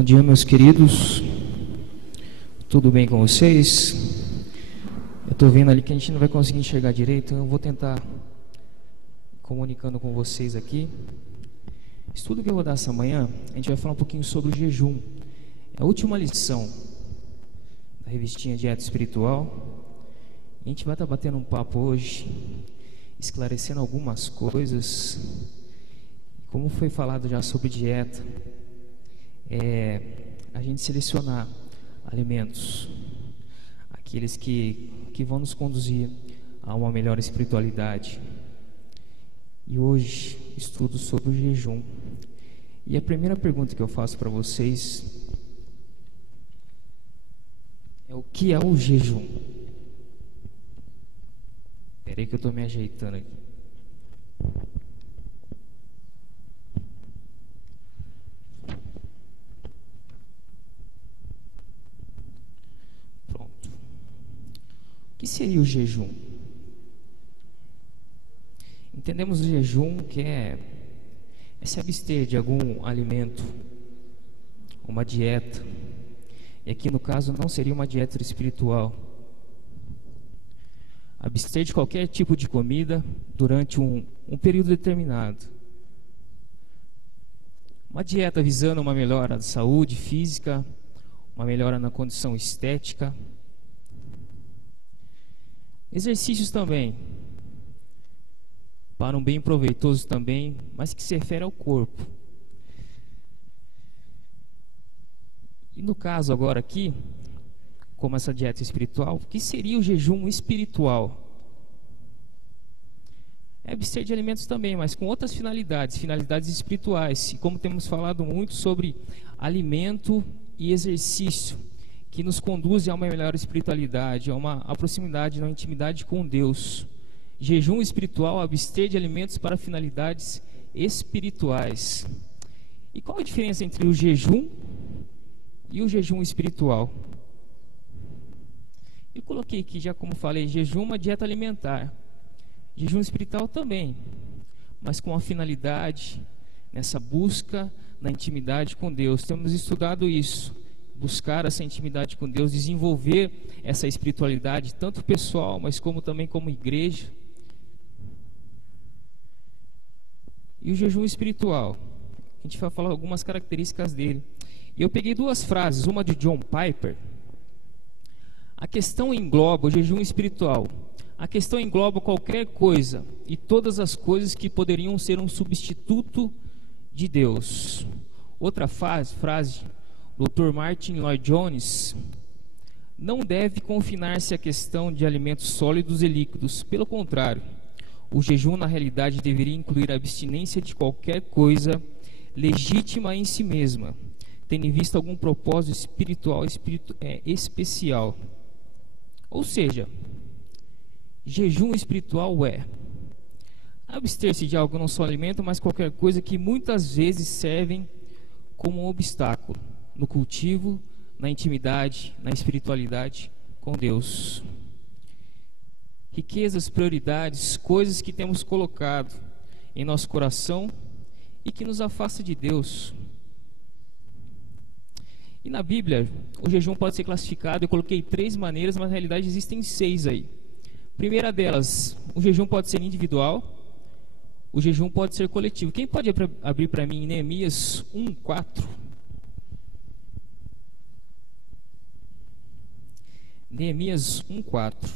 Bom dia, meus queridos. Tudo bem com vocês? Eu estou vendo ali que a gente não vai conseguir enxergar direito, então eu vou tentar comunicando com vocês aqui. Estudo que eu vou dar essa manhã, a gente vai falar um pouquinho sobre o jejum. É a última lição da revistinha Dieta Espiritual. A gente vai estar batendo um papo hoje, esclarecendo algumas coisas. Como foi falado já sobre dieta, a gente selecionar alimentos, aqueles que vão nos conduzir a uma melhor espiritualidade. E hoje estudo sobre o jejum. E a primeira pergunta que eu faço para vocês é: o que é o jejum? Espera aí que eu estou me ajeitando aqui. Pronto. O que seria o jejum? Entendemos o jejum que é se abster de algum alimento, uma dieta. E aqui no caso não seria uma dieta espiritual. Abster de qualquer tipo de comida durante um período determinado. Uma dieta visando uma melhora da saúde física, uma melhora na condição estética. Exercícios também, para um bem proveitoso também, mas que se refere ao corpo. E no caso agora aqui, como essa dieta espiritual, o que seria o jejum espiritual? É abster de alimentos também, mas com outras finalidades espirituais. E como temos falado muito sobre alimento e exercício, que nos conduzem a uma melhor espiritualidade, a proximidade, uma intimidade com Deus. Jejum espiritual, abster de alimentos para finalidades espirituais. E qual a diferença entre o jejum e o jejum espiritual? Eu coloquei aqui, já como falei, jejum é uma dieta alimentar. Jejum espiritual também, mas com a finalidade, nessa busca na intimidade com Deus. Temos estudado isso, buscar essa intimidade com Deus, desenvolver essa espiritualidade, tanto pessoal, mas como também como igreja. E o jejum espiritual, a gente vai falar algumas características dele. E eu peguei duas frases, uma de John Piper. A questão engloba o jejum espiritual. A questão engloba qualquer coisa e todas as coisas que poderiam ser um substituto de Deus. Outra frase, Dr. Martin Lloyd-Jones: não deve confinar-se à questão de alimentos sólidos e líquidos. Pelo contrário, o jejum na realidade deveria incluir a abstinência de qualquer coisa legítima em si mesma, tendo em vista algum propósito espiritual especial. Ou seja, jejum espiritual é abster-se de algo, não só alimento, mas qualquer coisa que muitas vezes servem como um obstáculo no cultivo, na intimidade, na espiritualidade com Deus. Riquezas, prioridades, coisas que temos colocado em nosso coração e que nos afasta de Deus. E na Bíblia, o jejum pode ser classificado, eu coloquei 3 maneiras, mas na realidade existem 6 aí. Primeira delas, o jejum pode ser individual, o jejum pode ser coletivo. Quem pode abrir para mim Neemias 1:4? Neemias 1:4.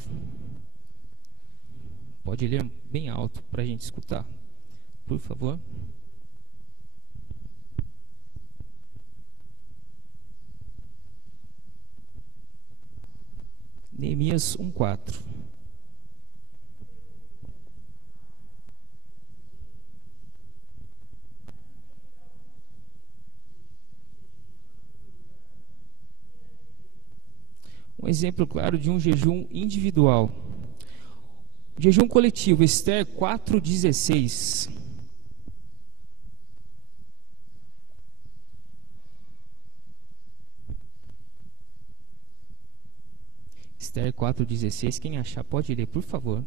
Pode ler bem alto para a gente escutar, por favor. Neemias 1:4. Um exemplo claro de um jejum individual. Jejum coletivo, Esther 4:16. Esther 4:16. Quem achar pode ler, por favor.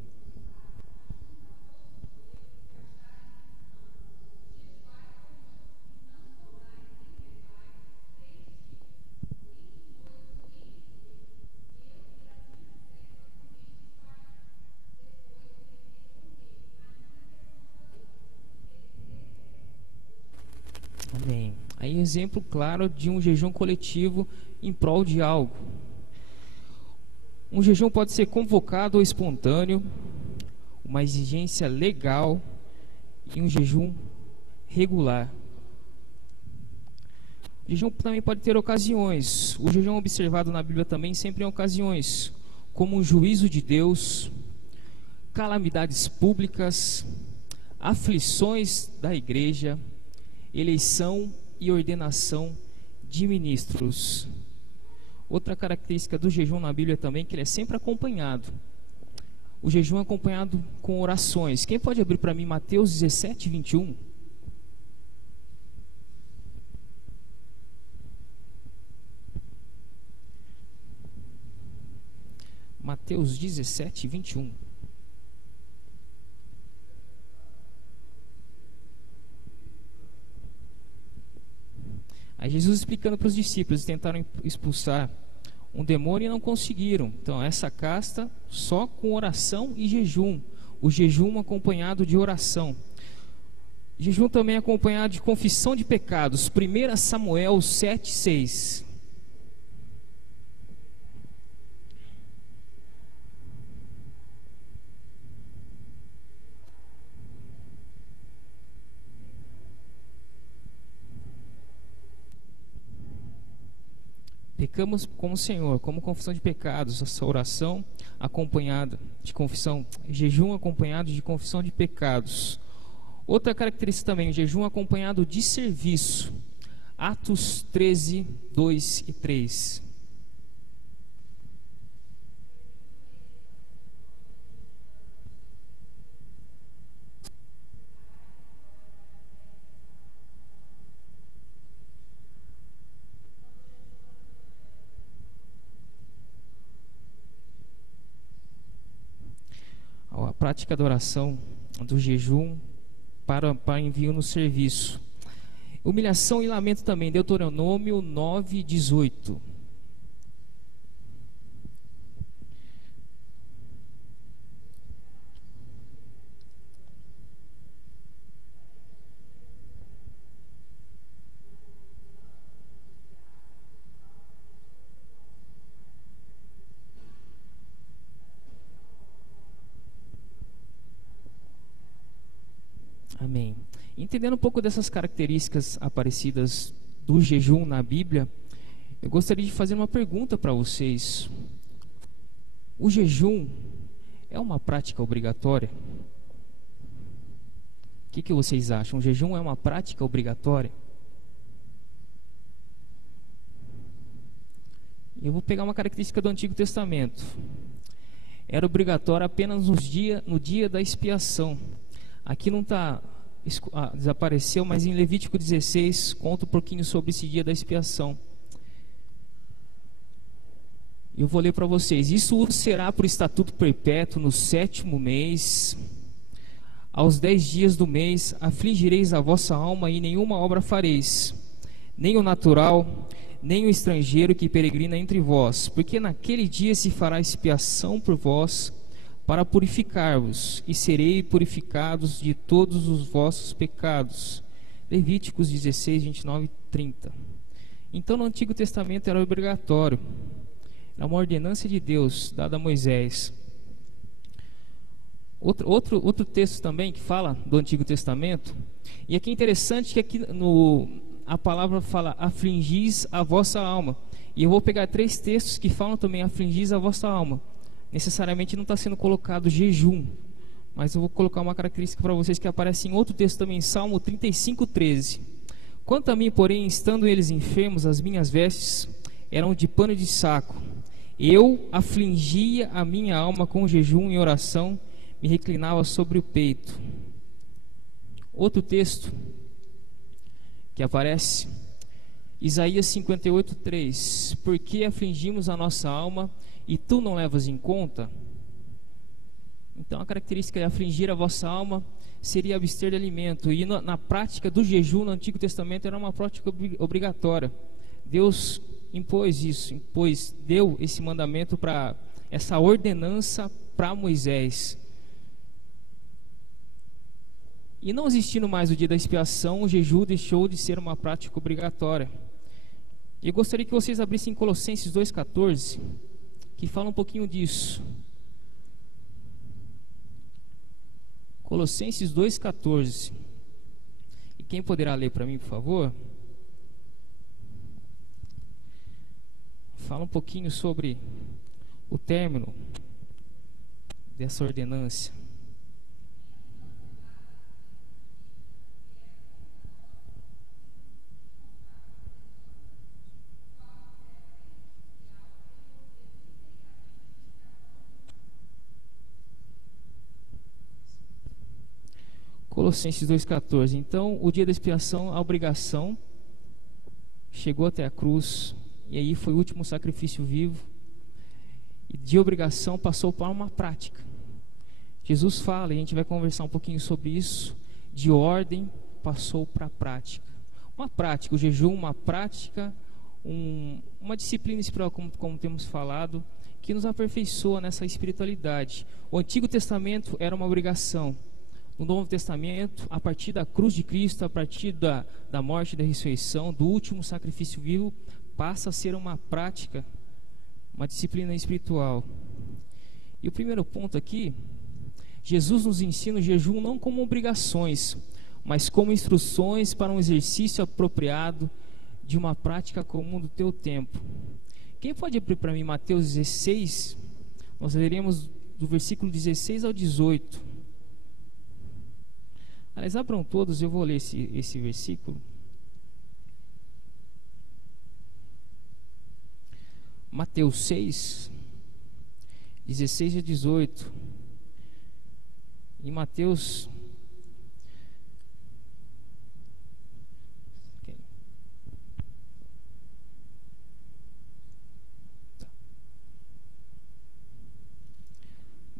Aí exemplo claro de um jejum coletivo em prol de algo. Um jejum pode ser convocado ou espontâneo, uma exigência legal e um jejum regular. O jejum também pode ter ocasiões. O jejum observado na Bíblia também sempre em ocasiões, como um juízo de Deus, calamidades públicas, aflições da igreja, eleição e ordenação de ministros. Outra característica do jejum na Bíblia também é que ele é sempre acompanhado. O jejum é acompanhado com orações. Quem pode abrir para mim Mateus 17, 21? Mateus 17, 21. Aí Jesus explicando para os discípulos, tentaram expulsar um demônio e não conseguiram. Então essa casta só com oração e jejum. O jejum acompanhado de oração. Jejum também acompanhado de confissão de pecados. 1 Samuel 7, 6. Pecamos como o Senhor, como confissão de pecados, essa oração acompanhada de confissão, jejum acompanhado de confissão de pecados. Outra característica também, jejum acompanhado de serviço. Atos 13, 2 e 3. A prática da oração, do jejum para envio no serviço. Humilhação e lamento também, Deuteronômio 9, 18. Amém. Entendendo um pouco dessas características aparecidas do jejum na Bíblia, eu gostaria de fazer uma pergunta para vocês. O jejum é uma prática obrigatória? O que vocês acham? O jejum é uma prática obrigatória? Eu vou pegar uma característica do Antigo Testamento. Era obrigatório apenas no dia da expiação. Aqui não está, desapareceu, mas em Levítico 16 conta um pouquinho sobre esse dia da expiação. Eu vou ler para vocês. Isso será por estatuto perpétuo no 7º mês. Aos 10 dias do mês afligireis a vossa alma e nenhuma obra fareis, nem o natural, nem o estrangeiro que peregrina entre vós, porque naquele dia se fará expiação por vós, para purificar-vos, e serei purificados de todos os vossos pecados. Levíticos 16, 29 e 30. Então no Antigo Testamento era obrigatório, era uma ordenança de Deus dada a Moisés. Outro texto também que fala do Antigo Testamento, e aqui é interessante que aqui a palavra fala afligis a vossa alma, e eu vou pegar 3 textos que falam também afligis a vossa alma. Necessariamente não está sendo colocado jejum, mas eu vou colocar uma característica para vocês que aparece em outro texto também, Salmo 35, 13. Quanto a mim, porém, estando eles enfermos, as minhas vestes eram de pano de saco. Eu afligia a minha alma com jejum e oração, me reclinava sobre o peito. Outro texto que aparece, Isaías 58, 3. Por que afligimos a nossa alma e tu não levas em conta? Então a característica de afligir a vossa alma seria abster de alimento. E na prática do jejum no Antigo Testamento era uma prática obrigatória. Deus impôs isso, deu esse mandamento, essa ordenança para Moisés. E não existindo mais o dia da expiação, o jejum deixou de ser uma prática obrigatória. E eu gostaria que vocês abrissem Colossenses 2,14, que fala um pouquinho disso. Colossenses 2,14. E quem poderá ler para mim, por favor? Fala um pouquinho sobre o término dessa ordenança. Colossenses 2,14. Então, o dia da expiação, a obrigação chegou até a cruz, e aí foi o último sacrifício vivo, e de obrigação passou para uma prática. Jesus fala, e a gente vai conversar um pouquinho sobre isso, de ordem passou para a prática. Uma prática, o jejum, uma prática, uma disciplina espiritual, como temos falado, que nos aperfeiçoa nessa espiritualidade. O Antigo Testamento era uma obrigação. No Novo Testamento, a partir da cruz de Cristo, a partir da morte e da ressurreição, do último sacrifício vivo, passa a ser uma prática, uma disciplina espiritual. E o primeiro ponto aqui, Jesus nos ensina o jejum não como obrigações, mas como instruções para um exercício apropriado de uma prática comum do teu tempo. Quem pode abrir para mim Mateus 16? Nós leremos do versículo 16 ao 18. Aliás, abram todos, eu vou ler esse versículo. Mateus 6, 16 a 18. Em Mateus...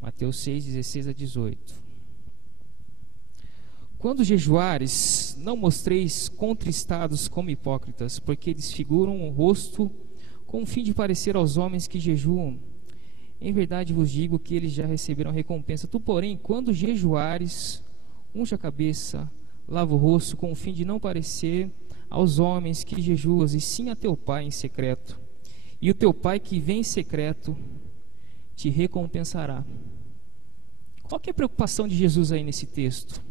Mateus 6, 16 a 18. Quando jejuares, não mostreis contristados como hipócritas, porque desfiguram o rosto com o fim de parecer aos homens que jejuam. Em verdade vos digo que eles já receberam recompensa. Tu, porém, quando jejuares, unge a cabeça, lava o rosto, com o fim de não parecer aos homens que jejuas, e sim a teu Pai em secreto. E o teu Pai que vem em secreto te recompensará. Qual que é a preocupação de Jesus aí nesse texto?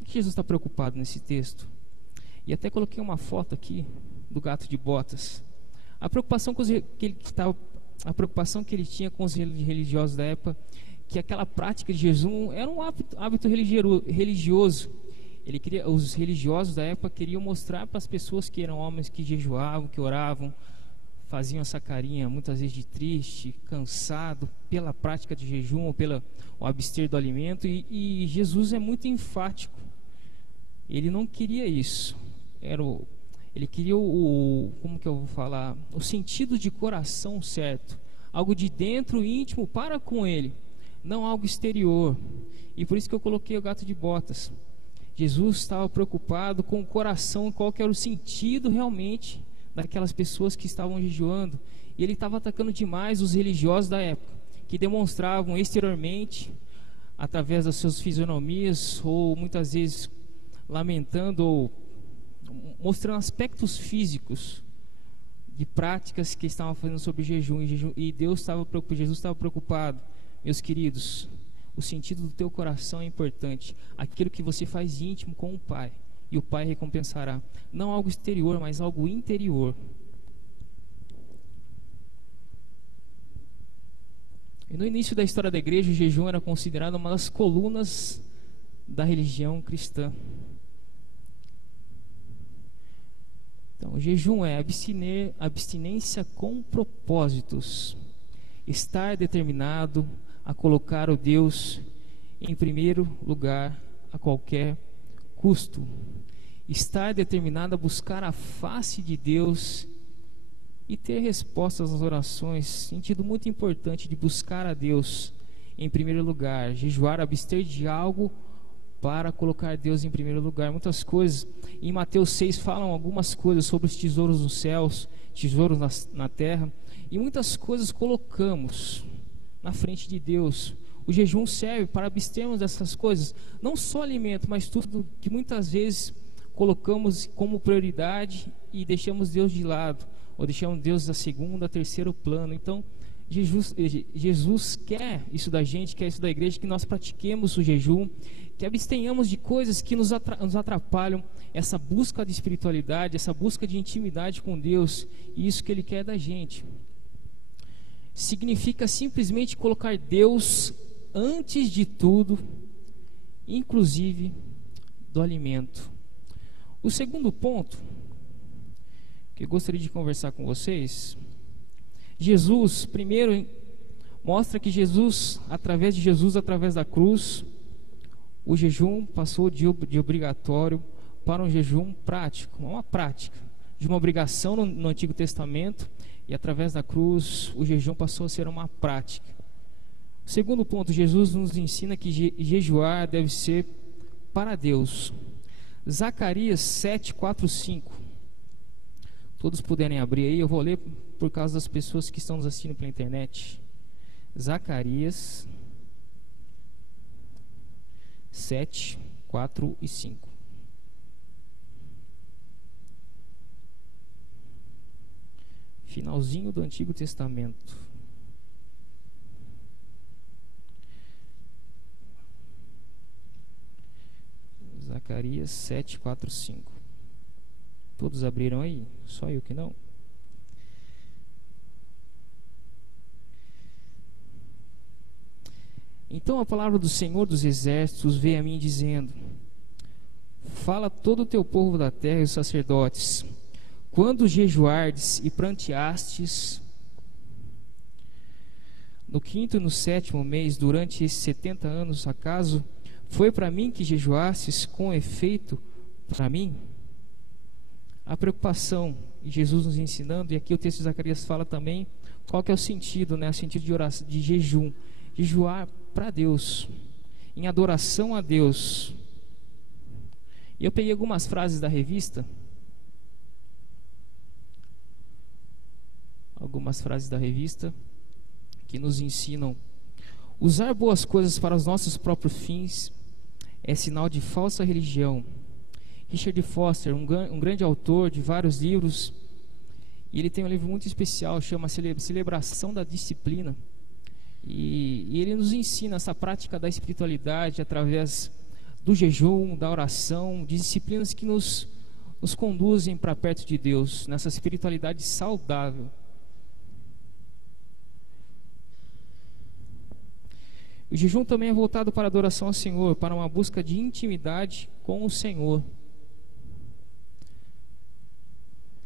O que Jesus está preocupado nesse texto? E até coloquei uma foto aqui do gato de botas. A preocupação que ele tinha com os religiosos da época, que aquela prática de jejum era um hábito religioso. Os religiosos da época queriam mostrar para as pessoas que eram homens que jejuavam, que oravam, faziam essa carinha muitas vezes de triste, cansado pela prática de jejum ou pelo abster do alimento, e Jesus é muito enfático. Ele não queria isso. Ele queria como que eu vou falar? O sentido de coração certo, algo de dentro, íntimo, para com ele, não algo exterior. E por isso que eu coloquei o gato de botas. Jesus estava preocupado com o coração, qual que era o sentido realmente daquelas pessoas que estavam jejuando. E ele estava atacando demais os religiosos da época, que demonstravam exteriormente, através das suas fisionomias, ou muitas vezes lamentando ou mostrando aspectos físicos de práticas que estavam fazendo sobre jejum. E Jesus estava preocupado. Meus queridos, o sentido do teu coração é importante, aquilo que você faz íntimo com o Pai, e o Pai recompensará. Não algo exterior, mas algo interior. E no início da história da igreja, o jejum era considerado uma das colunas da religião cristã. Então, o jejum é abstinência com propósitos, estar determinado a colocar o Deus em primeiro lugar a qualquer custo, estar determinado a buscar a face de Deus e ter respostas às orações. Sentido muito importante de buscar a Deus em primeiro lugar, jejuar, abster de algo para colocar Deus em primeiro lugar. Muitas coisas em Mateus 6 falam algumas coisas sobre os tesouros nos céus, tesouros na terra, e muitas coisas colocamos na frente de Deus. O jejum serve para abstermos dessas coisas, não só alimento, mas tudo que muitas vezes colocamos como prioridade e deixamos Deus de lado, ou deixamos Deus a segunda, terceiro plano. Então, Jesus quer isso da gente, quer isso da igreja, que nós pratiquemos o jejum, que abstenhamos de coisas que nos atrapalham essa busca de espiritualidade, essa busca de intimidade com Deus, e isso que Ele quer da gente. Significa simplesmente colocar Deus antes de tudo, inclusive do alimento. O segundo ponto que eu gostaria de conversar com vocês, Jesus, primeiro, mostra que através da cruz, o jejum passou de obrigatório para um jejum prático, uma prática, de uma obrigação no Antigo Testamento, e através da cruz, o jejum passou a ser uma prática. O segundo ponto, Jesus nos ensina que jejuar deve ser para Deus. Zacarias 7, 4, 5. Todos puderem abrir aí, eu vou ler por causa das pessoas que estão nos assistindo pela internet. Zacarias 7, 4 e 5. Finalzinho do Antigo Testamento. Zacarias 7, 4, 5. Todos abriram aí? Só eu que não? Então a palavra do Senhor dos Exércitos veio a mim dizendo: fala todo o teu povo da terra e os sacerdotes, quando jejuardes e pranteastes, no 5º e no 7º mês, durante esses 70 anos, acaso foi para mim que jejuastes com efeito para mim? A preocupação, e Jesus nos ensinando, e aqui o texto de Zacarias fala também qual que é o sentido, né? O sentido de oração, de jejum, jejuar para Deus, em adoração a Deus. E eu peguei algumas frases da revista, que nos ensinam: usar boas coisas para os nossos próprios fins é sinal de falsa religião. Richard Foster, um grande autor de vários livros, e ele tem um livro muito especial, chama Celebração da Disciplina, e ele nos ensina essa prática da espiritualidade através do jejum, da oração, de disciplinas que nos conduzem para perto de Deus, nessa espiritualidade saudável. O jejum também é voltado para a adoração ao Senhor, para uma busca de intimidade com o Senhor.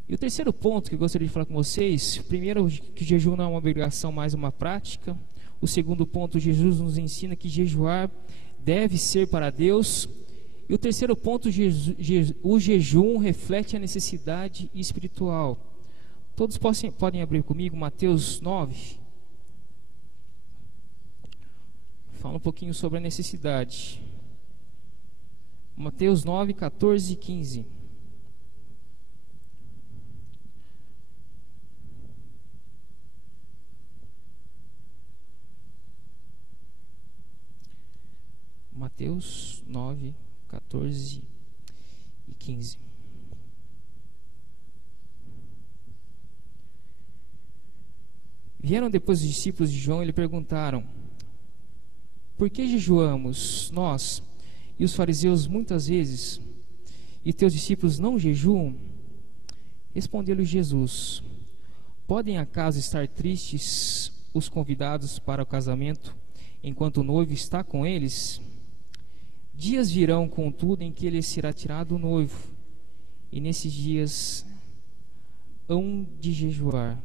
E o terceiro ponto que eu gostaria de falar com vocês, primeiro, que o jejum não é uma obrigação, mas uma prática. O segundo ponto, Jesus nos ensina que jejuar deve ser para Deus. E o terceiro ponto, o jejum reflete a necessidade espiritual. Todos podem abrir comigo Mateus 9. Fala um pouquinho sobre a necessidade. Mateus 9, 14 e 15. Mateus 9, 14 e 15. Vieram depois os discípulos de João e lhe perguntaram: por que jejuamos nós e os fariseus muitas vezes, e teus discípulos não jejuam? Respondeu-lhe Jesus: podem acaso estar tristes os convidados para o casamento, enquanto o noivo está com eles? Dias virão, contudo, em que ele será tirado o noivo, e nesses dias hão de jejuar.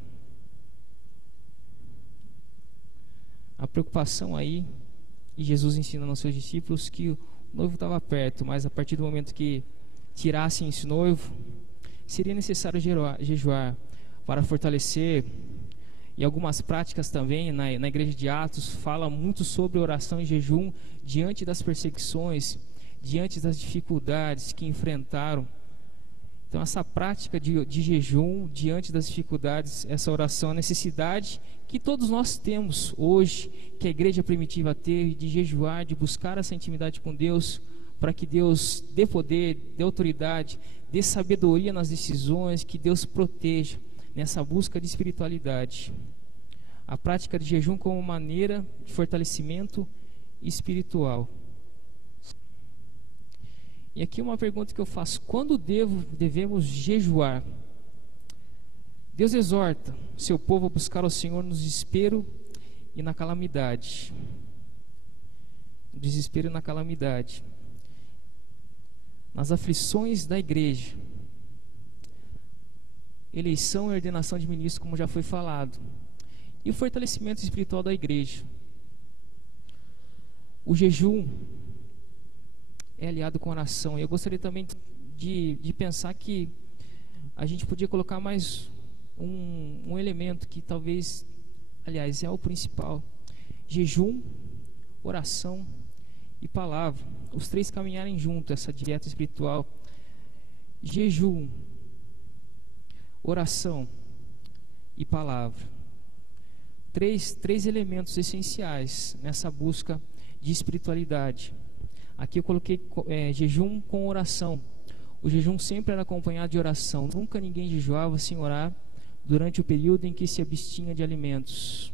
A preocupação aí, e Jesus ensina aos seus discípulos que o noivo estava perto, mas a partir do momento que tirassem esse noivo, seria necessário jejuar para fortalecer. E algumas práticas também na igreja de Atos fala muito sobre oração e jejum diante das perseguições, diante das dificuldades que enfrentaram. Então essa prática de jejum diante das dificuldades, essa oração, a necessidade que todos nós temos hoje, que a igreja primitiva teve, de jejuar, de buscar essa intimidade com Deus, para que Deus dê poder, dê autoridade, dê sabedoria nas decisões, que Deus proteja nessa busca de espiritualidade. A prática de jejum como maneira de fortalecimento espiritual. E aqui uma pergunta que eu faço: quando devemos jejuar? Deus exorta seu povo a buscar o Senhor no desespero e na calamidade. No desespero e na calamidade. Nas aflições da igreja. Eleição e ordenação de ministros, como já foi falado. E o fortalecimento espiritual da igreja. O jejum é aliado com oração. E eu gostaria também de pensar que a gente podia colocar mais um elemento que talvez, aliás, é o principal: jejum, oração e palavra. Os três caminharem junto, essa dieta espiritual. Jejum, oração e palavra. Três elementos essenciais nessa busca de espiritualidade. Aqui eu coloquei jejum com oração. O jejum sempre era acompanhado de oração. Nunca ninguém jejuava sem orar durante o período em que se abstinha de alimentos.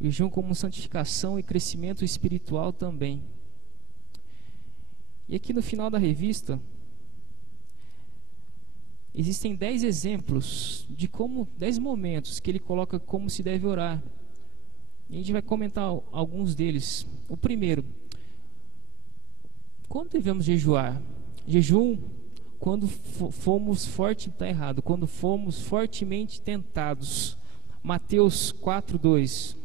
O jejum como santificação e crescimento espiritual também. E aqui no final da revista existem 10 exemplos de 10 momentos que ele coloca como se deve orar. E a gente vai comentar alguns deles. O primeiro: quando devemos jejuar? Jejum quando fomos quando fomos fortemente tentados. Mateus 4:2.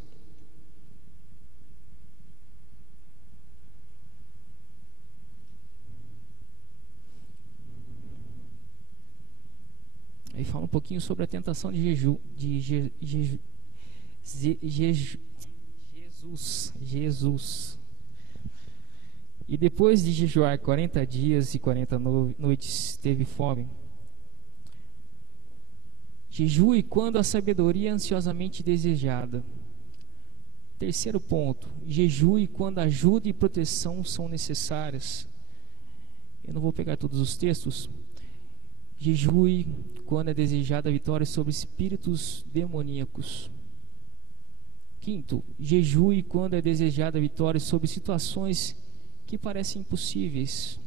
Aí fala um pouquinho sobre a tentação de Jesus. E depois de jejuar 40 dias e 40 noites, teve fome. Jejue quando a sabedoria é ansiosamente desejada. Terceiro ponto: jejue quando ajuda e proteção são necessárias. Eu não vou pegar todos os textos. Jejue quando é desejada a vitória sobre espíritos demoníacos. Quinto: jejue quando é desejada a vitória sobre situações que parecem impossíveis.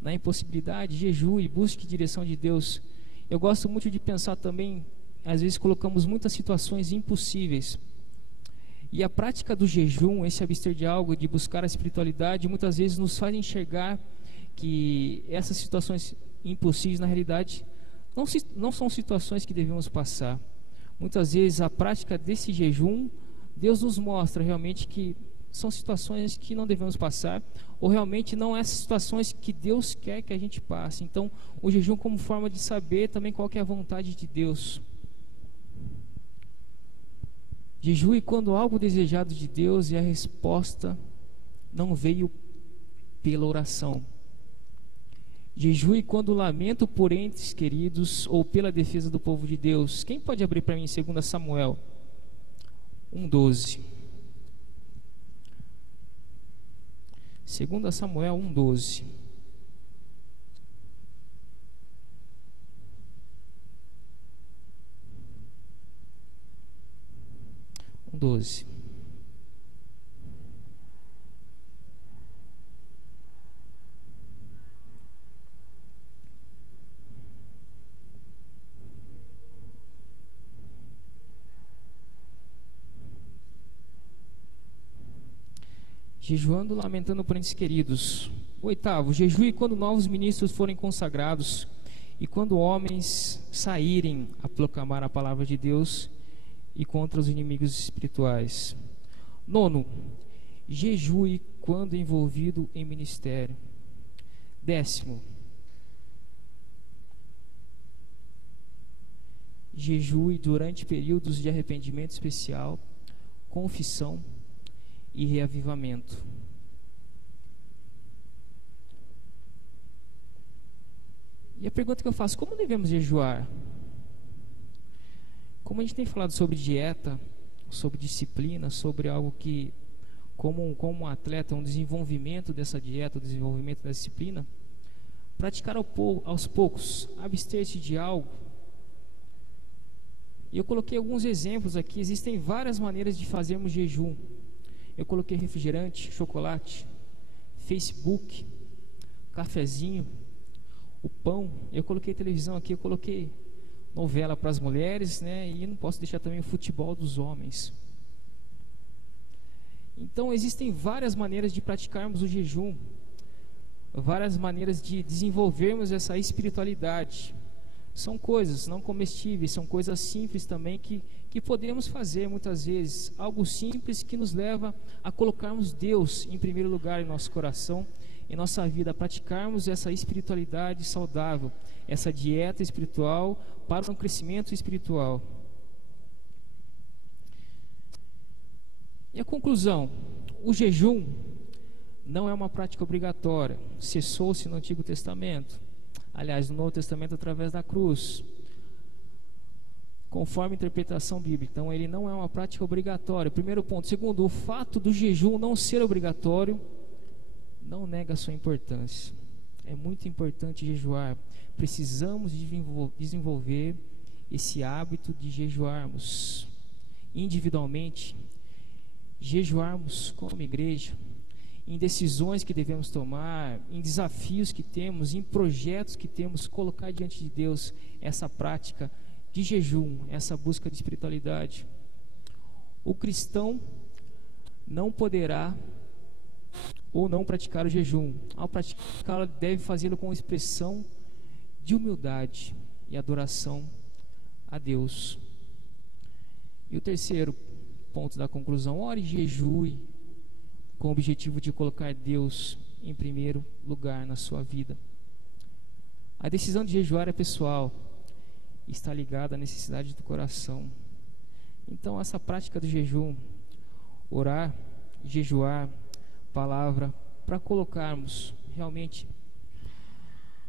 Na impossibilidade, jejue, busque direção de Deus. Eu gosto muito de pensar também, às vezes colocamos muitas situações impossíveis. E a prática do jejum, esse abster de algo, de buscar a espiritualidade, muitas vezes nos faz enxergar que essas situações impossíveis, na realidade, não são situações que devemos passar. Muitas vezes a prática desse jejum, Deus nos mostra realmente que são situações que não devemos passar, ou realmente não essas situações que Deus quer que a gente passe. Então, o jejum como forma de saber também qual que é a vontade de Deus. Jejue quando algo desejado de Deus e a resposta não veio pela oração. Jejue quando lamento por entes queridos ou pela defesa do povo de Deus. Quem pode abrir para mim 2 Samuel 1:12? 2 Samuel 1:12. Jejuando, lamentando por entes queridos. Oitavo: jejue quando novos ministros forem consagrados e quando homens saírem a proclamar a palavra de Deus e contra os inimigos espirituais. Nono: jejue quando envolvido em ministério. 10º: jejue durante períodos de arrependimento especial, confissão e reavivamento. E a pergunta que eu faço: como devemos jejuar? Como a gente tem falado sobre dieta, sobre disciplina, sobre algo que, como um atleta, um desenvolvimento dessa dieta, um desenvolvimento da disciplina, praticar aos poucos, abster-se de algo. E eu coloquei alguns exemplos aqui. Existem várias maneiras de fazermos jejum. Eu coloquei refrigerante, chocolate, Facebook, cafezinho, o pão. Eu coloquei televisão aqui, eu coloquei novela para as mulheres, né? E não posso deixar também o futebol dos homens. Então existem várias maneiras de praticarmos o jejum, várias maneiras de desenvolvermos essa espiritualidade. São coisas não comestíveis, são coisas simples também que podemos fazer muitas vezes, algo simples que nos leva a colocarmos Deus em primeiro lugar em nosso coração, em nossa vida, a praticarmos essa espiritualidade saudável, essa dieta espiritual para um crescimento espiritual. E a conclusão: o jejum não é uma prática obrigatória, cessou-se no Antigo Testamento. Aliás, no Novo Testamento, através da cruz, conforme a interpretação bíblica. Então, ele não é uma prática obrigatória. Primeiro ponto. Segundo, o fato do jejum não ser obrigatório não nega a sua importância. É muito importante jejuar. Precisamos desenvolver esse hábito de jejuarmos individualmente, jejuarmos como igreja, em decisões que devemos tomar, em desafios que temos, em projetos que temos, colocar diante de Deus essa prática de jejum, essa busca de espiritualidade. O cristão não poderá ou não praticar o jejum. Ao praticá-lo, deve fazê-lo com expressão de humildade e adoração a Deus. E o terceiro ponto da conclusão: ore e jejue com o objetivo de colocar Deus em primeiro lugar na sua vida. A decisão de jejuar é pessoal, está ligada à necessidade do coração. Então, essa prática do jejum, orar, jejuar, palavra, para colocarmos realmente,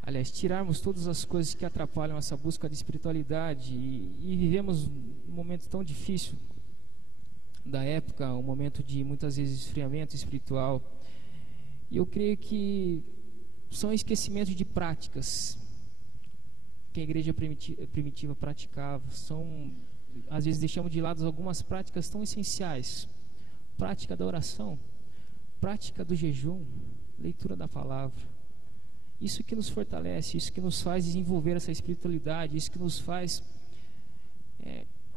aliás, tirarmos todas as coisas que atrapalham essa busca de espiritualidade, e vivemos um momento tão difícil da época, um momento de muitas vezes esfriamento espiritual, e eu creio que são esquecimentos de práticas que a igreja primitiva praticava. Às vezes deixamos de lado algumas práticas tão essenciais: prática da oração, prática do jejum, leitura da palavra. Isso que nos fortalece, isso que nos faz desenvolver essa espiritualidade, isso que nos faz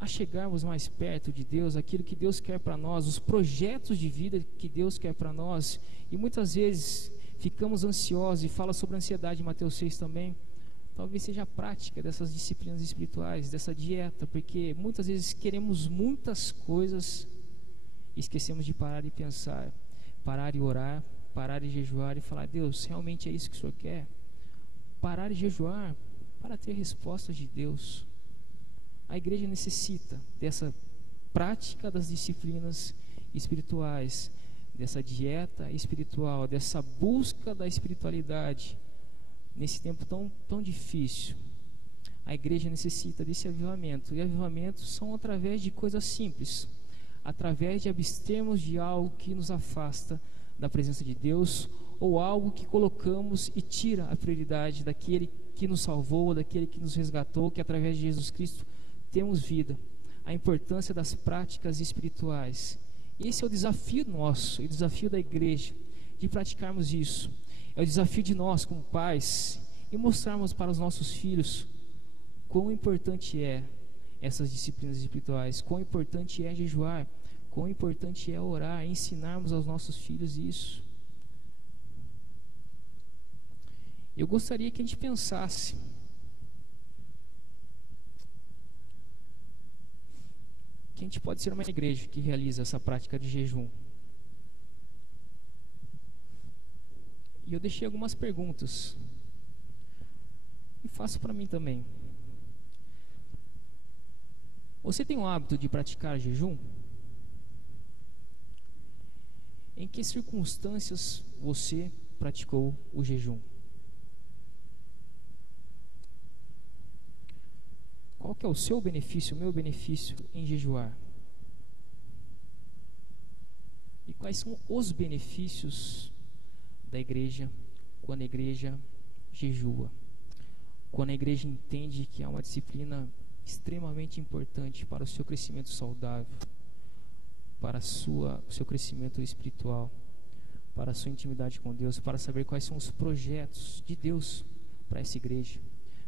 a chegarmos mais perto de Deus, aquilo que Deus quer para nós, os projetos de vida que Deus quer para nós. E muitas vezes ficamos ansiosos, e fala sobre ansiedade em Mateus 6 também. Talvez seja a prática dessas disciplinas espirituais, dessa dieta, porque muitas vezes queremos muitas coisas e esquecemos de parar e pensar, parar e orar, parar e jejuar e falar: Deus, realmente é isso que o Senhor quer? Parar e jejuar para ter respostas de Deus. A igreja necessita dessa prática das disciplinas espirituais, dessa dieta espiritual, dessa busca da espiritualidade nesse tempo tão difícil. A igreja necessita desse avivamento, e avivamentos são através de coisas simples, através de abstermos de algo que nos afasta da presença de Deus, ou algo que colocamos e tira a prioridade daquele que nos salvou, daquele que nos resgatou, que através de Jesus Cristo temos vida. A importância das práticas espirituais. Esse é o desafio nosso, e o desafio da igreja, de praticarmos isso. É o desafio de nós como pais, e mostrarmos para os nossos filhos quão importante é essas disciplinas espirituais, quão importante é jejuar, quão importante é orar, ensinarmos aos nossos filhos isso. Eu gostaria que a gente pensasse que a gente pode ser uma igreja que realiza essa prática de jejum. E eu deixei algumas perguntas, e faço para mim também. Você tem o hábito de praticar jejum? Em que circunstâncias você praticou o jejum? Qual que é o seu benefício, o meu benefício em jejuar? E quais são os benefícios da igreja quando a igreja jejua? Quando a igreja entende que é uma disciplina extremamente importante para o seu crescimento saudável, para o seu crescimento espiritual, para a sua intimidade com Deus, para saber quais são os projetos de Deus para essa igreja,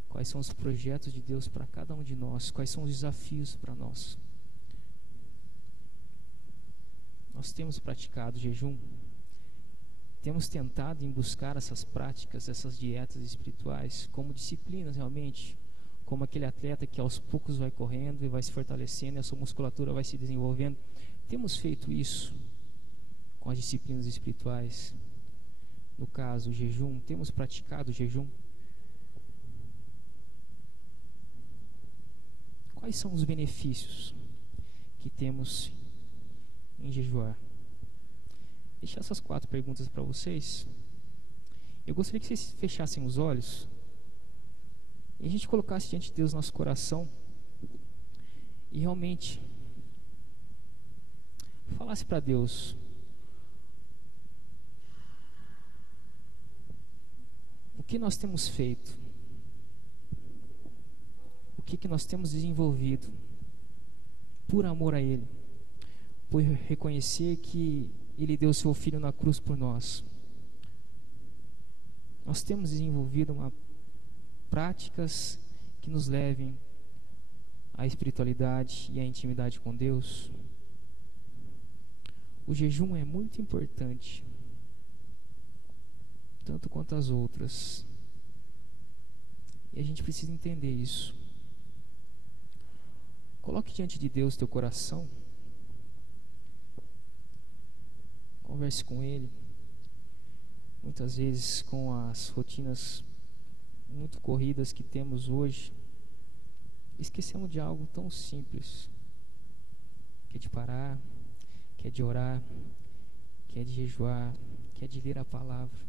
quais são os projetos de Deus para cada um de nós, quais são os desafios para nós. Nós temos praticado jejum, temos tentado em buscar essas práticas, essas dietas espirituais como disciplinas realmente, como aquele atleta que aos poucos vai correndo e vai se fortalecendo e a sua musculatura vai se desenvolvendo. Temos feito isso com as disciplinas espirituais. No caso, o jejum, temos praticado o jejum. Quais são os benefícios que temos em jejuar? Deixar essas 4 perguntas para vocês. Eu gostaria que vocês fechassem os olhos e a gente colocasse diante de Deus nosso coração e realmente falasse para Deus o que nós temos feito, o que nós temos desenvolvido por amor a Ele, por reconhecer que Ele deu seu Filho na cruz por nós. Nós temos desenvolvido práticas que nos levem à espiritualidade e à intimidade com Deus. O jejum é muito importante, tanto quanto as outras, e a gente precisa entender isso. Coloque diante de Deus teu coração, converse com Ele. Muitas vezes, com as rotinas muito corridas que temos hoje, esquecemos de algo tão simples, que é de parar, que é de orar, que é de jejuar, que é de ler a palavra.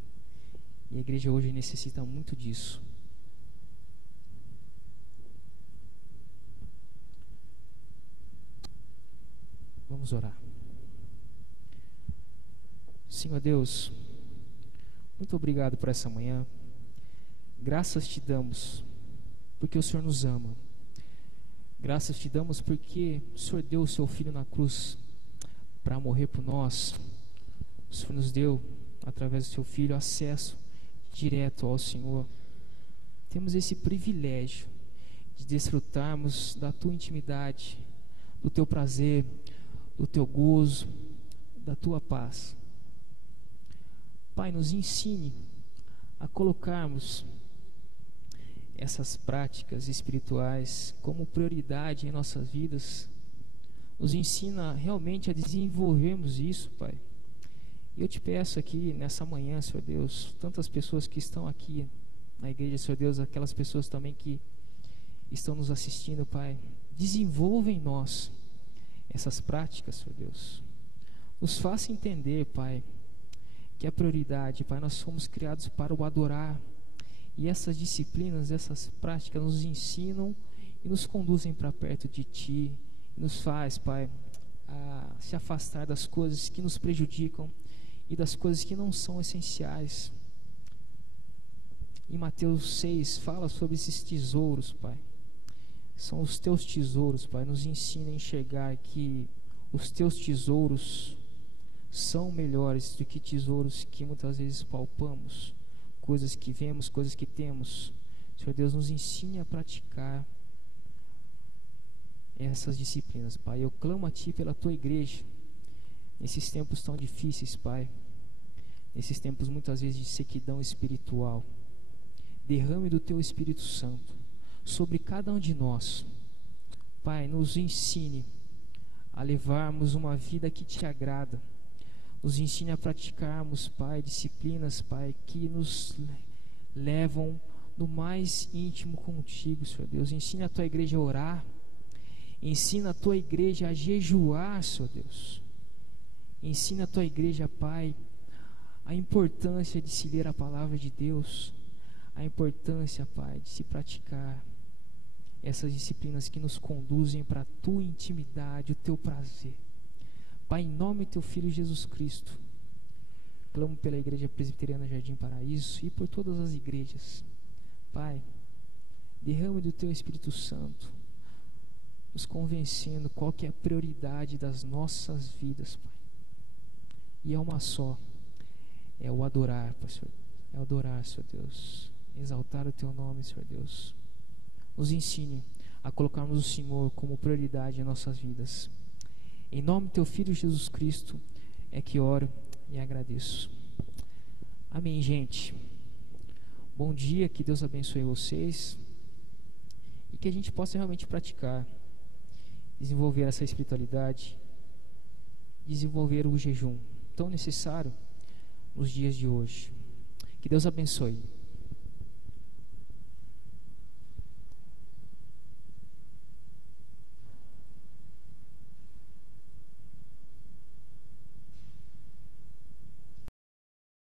E a igreja hoje necessita muito disso. Vamos orar. Senhor Deus, muito obrigado por essa manhã. Graças te damos porque o Senhor nos ama. Graças te damos porque o Senhor deu o seu Filho na cruz para morrer por nós. O Senhor nos deu, através do seu Filho, acesso direto ao Senhor. Temos esse privilégio de desfrutarmos da tua intimidade, do teu prazer, do teu gozo, da tua paz. Pai, nos ensine a colocarmos essas práticas espirituais como prioridade em nossas vidas. Nos ensina realmente a desenvolvermos isso, Pai. E eu te peço aqui nessa manhã, Senhor Deus, tantas pessoas que estão aqui na igreja, Senhor Deus, aquelas pessoas também que estão nos assistindo, Pai, desenvolva em nós essas práticas, Senhor Deus. Nos faça entender, Pai, que a prioridade, Pai, nós fomos criados para o adorar. E essas disciplinas, essas práticas nos ensinam e nos conduzem para perto de Ti. E nos faz, Pai, a se afastar das coisas que nos prejudicam e das coisas que não são essenciais. Em Mateus 6 fala sobre esses tesouros, Pai. São os teus tesouros, Pai. Nos ensina a enxergar que os teus tesouros são melhores do que tesouros que muitas vezes palpamos, coisas que vemos, coisas que temos. Senhor Deus, nos ensine a praticar essas disciplinas, Pai. Eu clamo a Ti pela Tua igreja nesses tempos tão difíceis, Pai, nesses tempos muitas vezes de sequidão espiritual. Derrame do Teu Espírito Santo sobre cada um de nós, Pai. Nos ensine a levarmos uma vida que Te agrada. Nos ensine a praticarmos, Pai, disciplinas, Pai, que nos levam no mais íntimo contigo, Senhor Deus. Ensine a Tua igreja a orar. Ensina a Tua igreja a jejuar, Senhor Deus. Ensina a Tua igreja, Pai, a importância de se ler a palavra de Deus. A importância, Pai, de se praticar essas disciplinas que nos conduzem para a tua intimidade, o teu prazer. Pai, em nome do teu Filho Jesus Cristo, clamo pela Igreja Presbiteriana Jardim Paraíso e por todas as igrejas. Pai, derrame do teu Espírito Santo, nos convencendo qual que é a prioridade das nossas vidas, Pai. E é uma só, é o adorar, Pai, Senhor. É o adorar, Senhor Deus, exaltar o teu nome, Senhor Deus. Nos ensine a colocarmos o Senhor como prioridade em nossas vidas. Em nome do teu Filho Jesus Cristo é que oro e agradeço. Amém, gente. Bom dia, que Deus abençoe vocês e que a gente possa realmente praticar, desenvolver essa espiritualidade, desenvolver o jejum tão necessário nos dias de hoje. Que Deus abençoe.